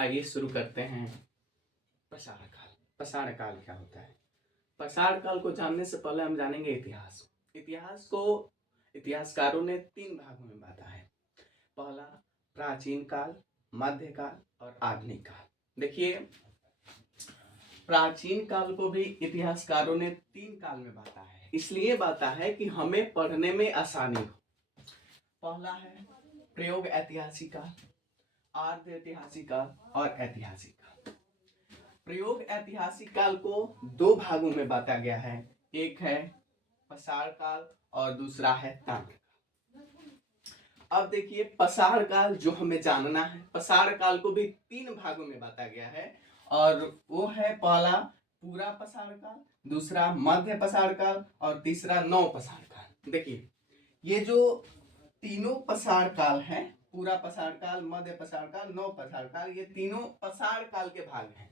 आइए शुरू करते हैं। पसार काल। पसार काल क्या होता है? पसार काल को जानने से पहले हम जानेंगे इतिहास। इतिहास को इतिहासकारों ने 3 भागों में बांटा है। पहला प्राचीन काल, मध्यकाल और आधुनिक काल। देखिए, प्राचीन काल को भी इतिहासकारों ने 3 काल में बांटा है। इसलिए बांटा है कि हमें पढ़ने में आसानी हो। पहला है प्रयोग ऐतिहासिक काल, आर्ध ऐतिहासिक काल और ऐतिहासिक काल। प्रयोग ऐतिहासिक काल को 2 भागों में बांटा गया है। एक है पसार काल और दूसरा है ताम्र काल। अब देखिए, पसार काल जो हमें जानना है, पसार काल को भी 3 भागों में बांटा गया है और वो है पहला पूरा पसार काल, दूसरा मध्य पसार काल और तीसरा नव पसार काल। देखिए, ये जो तीनों पसार काल है, पूरा पसार काल, मध्य पसार काल, नव पसार काल, ये तीनों पसार काल के भाग हैं।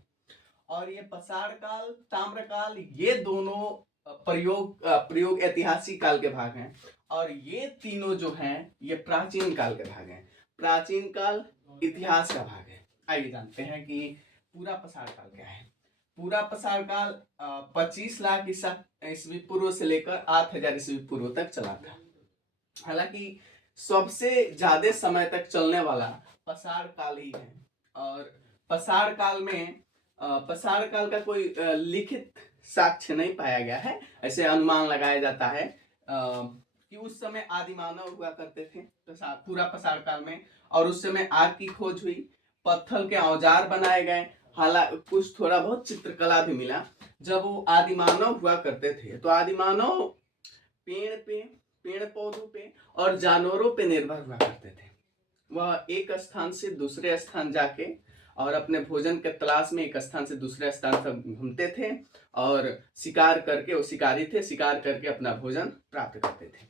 और ये पसार काल, ताम्र काल, ये दोनों प्रयोग ऐतिहासिक काल के भाग हैं। और ये तीनों जो हैं ये प्राचीन काल के भाग हैं। प्राचीन काल इतिहास का भाग है। आइए जानते हैं कि पूरा पसार काल क्या है। पूरा पसार काल 25 लाख ईस्वी पूर्व से लेकर 8000 ईस्वी पूर्व तक चला था। हालांकि सबसे ज्यादा समय तक चलने वाला पसार काल ही है। और पसार काल का कोई लिखित साक्ष्य नहीं पाया गया है। ऐसे अनुमान लगाया जाता है कि उस समय आदि मानव हुआ करते थे पूरा पसार काल में। और उस समय आग की खोज हुई, पत्थर के औजार बनाए गए, हालांकि कुछ थोड़ा बहुत चित्रकला भी मिला। जब वो आदि मानव हुआ करते थे तो आदि मानव पेड़ पौधों पे और जानवरों पे निर्भर हुआ करते थे। वह एक स्थान से दूसरे स्थान जाके और अपने भोजन के तलाश में एक स्थान से दूसरे स्थान तक घूमते थे और शिकार करके, वो शिकारी थे, शिकार करके अपना भोजन प्राप्त करते थे।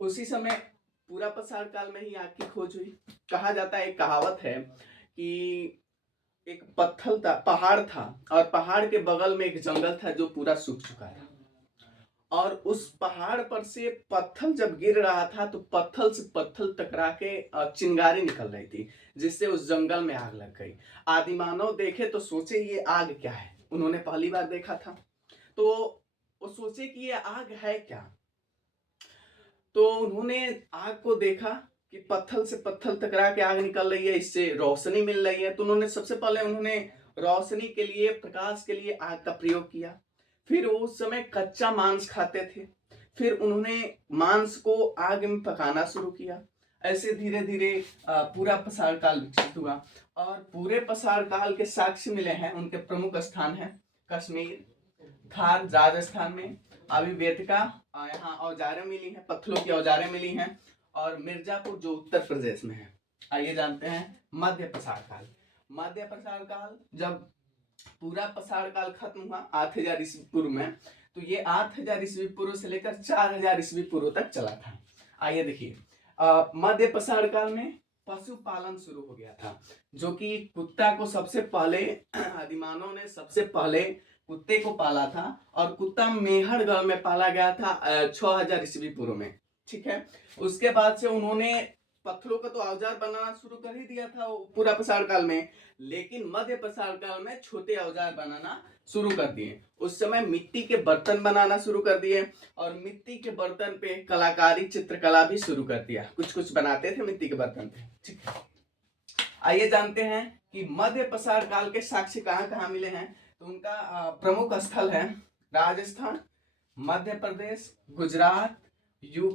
उसी समय पूरा पसार काल में ही आग की खोज हुई। कहा जाता है, एक कहावत है कि एक पहाड़ था और पहाड़ के बगल में एक जंगल था जो पूरा सूख चुका था। और उस पहाड़ पर से पत्थर जब गिर रहा था तो पत्थर से पत्थर टकरा के चिंगारी निकल रही थी, जिससे उस जंगल में आग लग गई। आदिमानव देखे तो सोचे ये आग क्या है। उन्होंने पहली बार देखा था तो वो सोचे कि ये आग है क्या। तो उन्होंने आग को देखा कि पत्थर से पत्थर टकरा के आग निकल रही है, इससे रोशनी मिल रही है। तो उन्होंने सबसे पहले रोशनी के लिए, प्रकाश के लिए आग का प्रयोग किया। फिर उस समय कच्चा मांस खाते थे। फिर उन्होंने मांस को आग में पकाना शुरू किया। ऐसे धीरे धीरे पूरा पसार काल विकसित हुआ। और पूरे पसार काल के साक्ष्य मिले हैं। उनके प्रमुख स्थान है कश्मीर, थार राजस्थान में, अभी वेतिका, यहाँ औजारें मिली हैं, पत्थरों की औजारें मिली हैं, और मिर्जापुर जो उत्तर प्रदेश में है। आइए जानते हैं मध्य पसार काल। मध्य पसार काल, जब पूरा पसार काल खत्म हुआ 8000 ईस्वी पूर्व में, तो ये 8000 ईस्वी पूर्व से लेकर 4000 ईस्वी पूर्व तक चला था। आइए देखिए, मध्य पसार काल में पशुपालन शुरू हो गया था, जो कि कुत्ता को सबसे पहले आदिमानव ने सबसे पहले कुत्ते को पाला था। और कुत्ता मेहरगढ़ में पाला गया था 6000 ईस्वी पूर्व में। ठीक है, उसके बाद से उन्होंने पत्थरों का तो औजार बनाना शुरू कर ही दिया था वो पूरा पसार काल में, लेकिन मध्य पसार काल में छोटे औजार बनाना शुरू कर दिए। उस समय मिट्टी के बर्तन बनाना शुरू कर दिए और मिट्टी के बर्तन पे कलाकारी, चित्रकला भी शुरू कर दिया। कुछ कुछ बनाते थे मिट्टी के बर्तन पे। ठीक है, आइए जानते हैं कि मध्य पसार काल के साक्ष्य कहाँ कहाँ मिले हैं। तो उनका प्रमुख स्थल है राजस्थान, मध्य प्रदेश, गुजरात,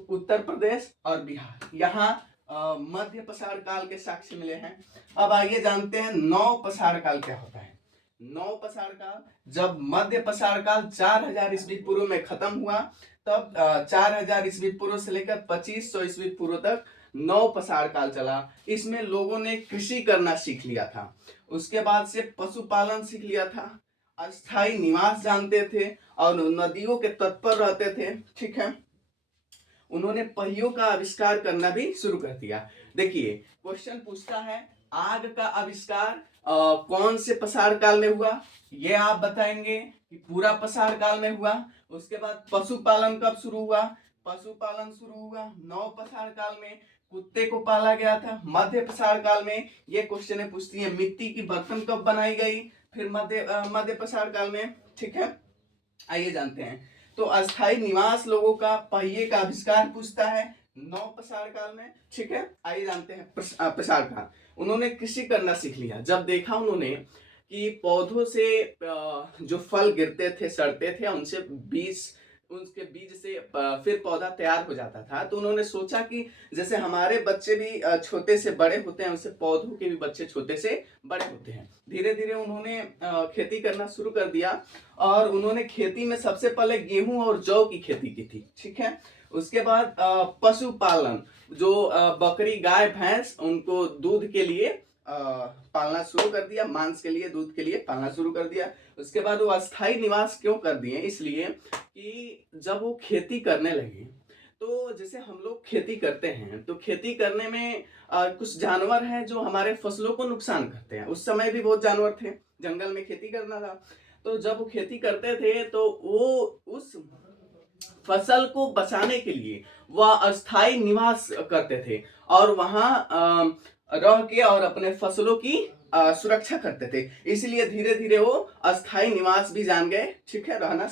उत्तर प्रदेश और बिहार। यहाँ मध्य पसार काल के साक्ष्य मिले हैं। अब आइए जानते हैं नव पसार काल क्या होता है। नव पसार काल, जब मध्य पसार काल 4000 ईस्वी पूर्व में खत्म हुआ, तब 4000 ईस्वी पूर्व से लेकर 2500 ईस्वी पूर्व तक नव पसार काल चला। इसमें लोगों ने कृषि करना सीख लिया था, उसके बाद से पशुपालन सीख लिया था, अस्थायी निवास जानते थे और नदियों के तट पर रहते थे। ठीक है, उन्होंने पहियों का आविष्कार करना भी शुरू कर दिया। देखिए, क्वेश्चन पूछता है आग का आविष्कार कौन से पसार काल में हुआ, ये आप बताएंगे कि पूरा पसार काल में हुआ। उसके बाद पशुपालन कब शुरू हुआ, पशुपालन शुरू हुआ नव पसार काल में। कुत्ते को पाला गया था। मध्य प्रसार काल में ये क्वेश्चन पूछती है मिट्टी की बर्तन कब बनाई गई, फिर मध्य प्रसार काल में। ठीक है, आइए जानते हैं। तो अस्थाई निवास लोगों का पहिए का आविष्कार पूछता है नव प्रसार काल में। ठीक है, आइए जानते हैं प्रसार काल। उन्होंने कृषि करना सीख लिया जब देखा उन्होंने कि पौधों से जो फल गिरते थे, सड़ते थे, उसके बीज से फिर पौधा तैयार हो जाता था। तो उन्होंने सोचा कि जैसे हमारे बच्चे भी छोटे से बड़े होते हैं, वैसे पौधों के भी बच्चे छोटे से बड़े होते हैं। धीरे धीरे उन्होंने खेती करना शुरू कर दिया और उन्होंने खेती में सबसे पहले गेहूं और जौ की खेती की थी। ठीक है, उसके बाद पशुपालन, जो बकरी, गाय, भैंस, उनको दूध के लिए पालना शुरू कर दिया, मांस के लिए, दूध के लिए पालना शुरू कर दिया। उसके बाद वो अस्थाई निवास क्यों कर दिए, इसलिए कि जब वो खेती करने लगे तो जैसे हम लोग खेती करते हैं तो खेती करने में कुछ जानवर हैं जो हमारे फसलों को नुकसान करते हैं। उस समय भी बहुत जानवर थे, जंगल में खेती करना था। तो जब वो खेती करते थे तो वो उस फसल को बचाने के लिए वह अस्थाई निवास करते थे और वहां रह के और अपने फसलों की सुरक्षा करते थे। इसलिए धीरे धीरे वो अस्थाई निवास भी जान गए। ठीक है, रहना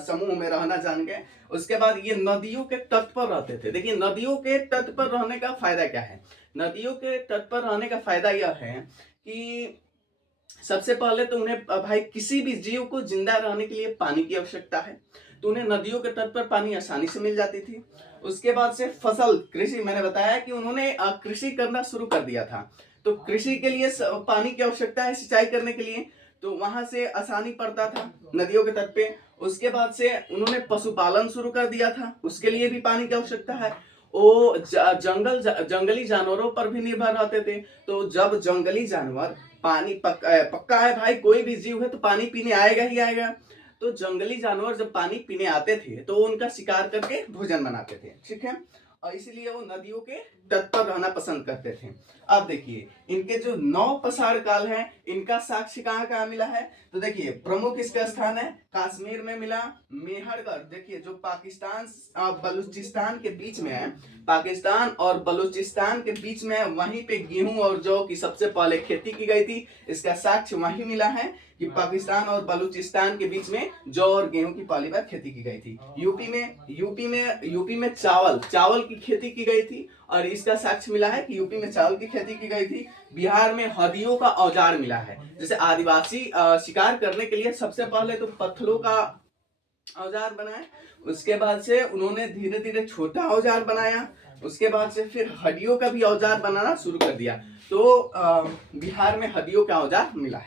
समूह में रहना जान गए। उसके बाद ये नदियों के तट पर रहते थे। देखिए, नदियों के तट पर रहने का फायदा क्या है। नदियों के तट पर रहने का फायदा यह है कि सबसे पहले तो उन्हें भाई किसी भी जीव को जिंदा रहने के लिए पानी की आवश्यकता है, तो उन्हें नदियों के तट पर पानी आसानी से मिल जाती थी। उसके बाद से फसल, कृषि, मैंने बताया कि उन्होंने कृषि करना शुरू कर दिया था। तो कृषि के लिए पानी की आवश्यकता है, सिंचाई करने के लिए, तो वहां से आसानी पड़ता था नदियों के तट पे। उसके बाद से उन्होंने पशुपालन शुरू कर दिया था, उसके लिए भी पानी की आवश्यकता है। वो जंगली जानवरों पर भी निर्भर रहते थे। तो जब जंगली जानवर, पानी पक्का है भाई, कोई भी जीव है तो पानी पीने आएगा ही आएगा। तो जंगली जानवर जब पानी पीने आते थे तो उनका शिकार करके भोजन बनाते थे। ठीक है, और इसलिए वो नदियों के तट पर रहना पसंद करते थे। अब देखिए, इनके जो नौ पसार काल है, इनका साक्ष्य कहाँ कहाँ मिला है। तो देखिए, प्रमुख इसका स्थान है कश्मीर में मिला, मेहरगढ़, देखिए जो पाकिस्तान बलूचिस्तान के बीच में है, पाकिस्तान और बलूचिस्तान के बीच में है, वहीं पे गेहूं और जौ की सबसे पहले खेती की गई थी। इसका साक्ष्य वहीं मिला है कि पाकिस्तान और बलूचिस्तान के बीच में जौ और गेहूं की पहली बार खेती की गई थी। यूपी में चावल की खेती की गई थी और इसका साक्ष्य मिला है कि यूपी में चावल की खेती की गई थी। बिहार में हदियों का औजार मिला है। जैसे आदिवासी शिकार करने के लिए सबसे पहले तो पत्थरों का औजार बनाए, उसके बाद से उन्होंने धीरे धीरे छोटा औजार बनाया, उसके बाद से फिर हड्डियों का भी औजार बनाना शुरू कर दिया। तो बिहार में हड्डियों का औजार मिला है।